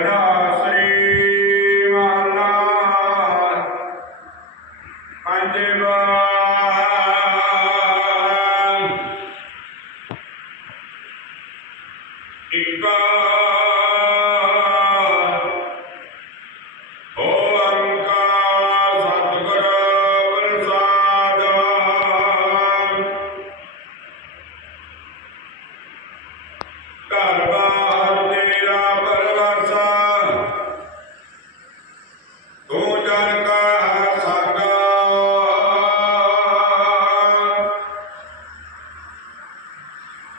Ayah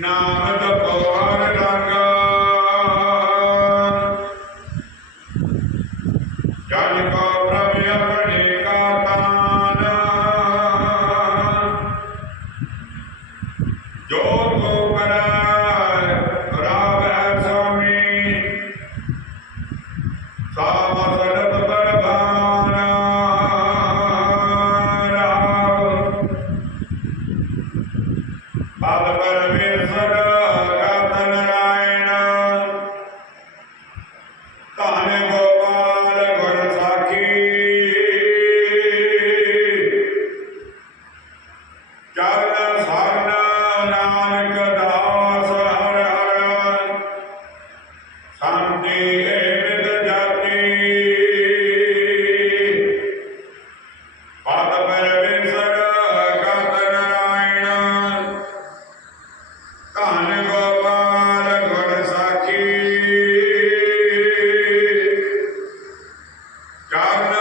ਨਾਮ ਜਪੋ ਹਰ ਰੰਗਾ ਜਨ ਕੋ ਪ੍ਰਭ ਆਪਣੇ ਕਾ ਤਾਨ। ਜੋ ਕੋ ਕਰੈ ਰਾਵੈ ਸੁਆਮੀ ਸਾਮ ਸਰਤ Carna